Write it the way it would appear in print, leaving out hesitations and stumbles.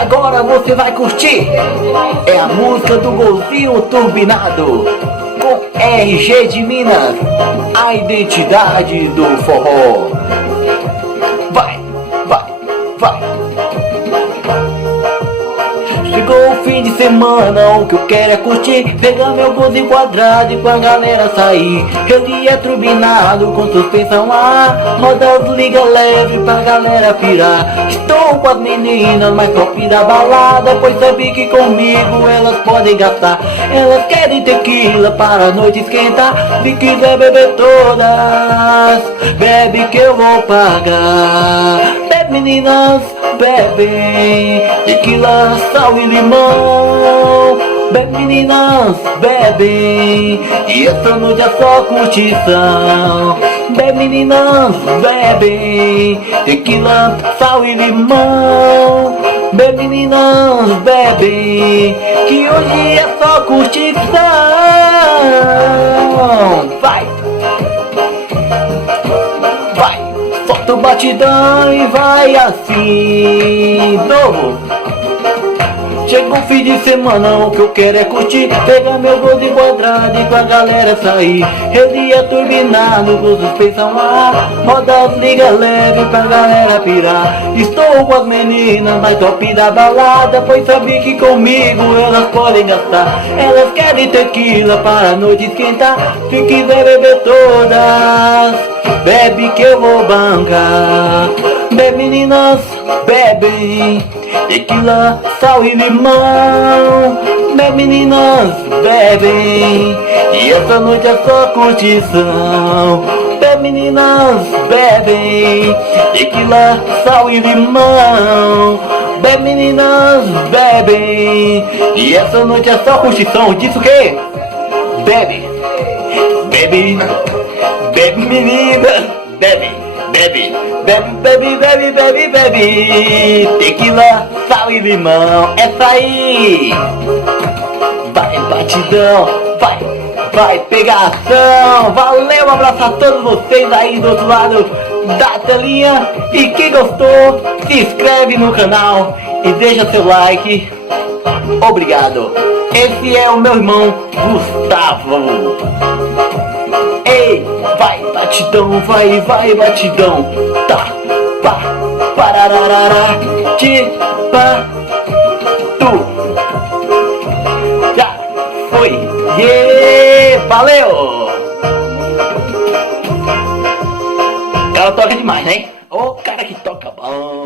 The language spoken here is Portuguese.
agora você vai curtir. É a música do golzinho turbinado, com RG de Minas, a identidade do forró. Vai, vai, vai. Chegou o fim de semana, o que eu quero é curtir, pegar meu golzinho quadrado e com a galera sair. Ele é turbinado com suspensão A, rodas liga leve pra galera pirar. Estou com as meninas mais top da balada, pois sabe que comigo elas podem gastar. Elas querem tequila para a noite esquentar, se quiser beber todas, bebe que eu vou pagar. Bebe meninas, bebem tequila, sal e limão. Bebe meninas, bebem, e essa noite é só curtição. Bebe meninas, bebem, tequila, sal e limão. Bebe meninas, bebem, que hoje é só curtição. Vai! Vai! Solta o batidão e vai assim. Novo! Chega o fim de semana, o que eu quero é curtir, pegar meu golzinho quadrado e com a galera sair. Ele é turbinado com suspensão A, rodas liga leve pra galera pirar. Estou com as meninas mais top da balada, pois sabe que comigo elas podem gastar. Elas querem tequila para a noite esquentar, se quiser beber todas, bebe que eu vou bancar. Bebe meninas, bebem, tequila, sal e limão. Bebe meninas, bebem, e essa noite é só curtição. Bebe meninas, bebem, tequila, sal e limão. Bebe meninas, bebem, e essa noite é só curtição. Diz o quê? Bebe, bebe, bebe meninas, bebe. Bebe, bebe, bebe, bebe, bebe, bebe, tequila, sal e limão, essa aí. Vai batidão, vai, vai pegação. Valeu, um abraço a todos vocês aí do outro lado da telinha. E quem gostou, se inscreve no canal e deixa seu like. Obrigado. Esse é o meu irmão Gustavo. Ei, vai batidão, vai, vai batidão. Tá, pá, parararara, ti, pá, tu. Já foi, valeu. O cara toca demais, né? O cara que toca bom.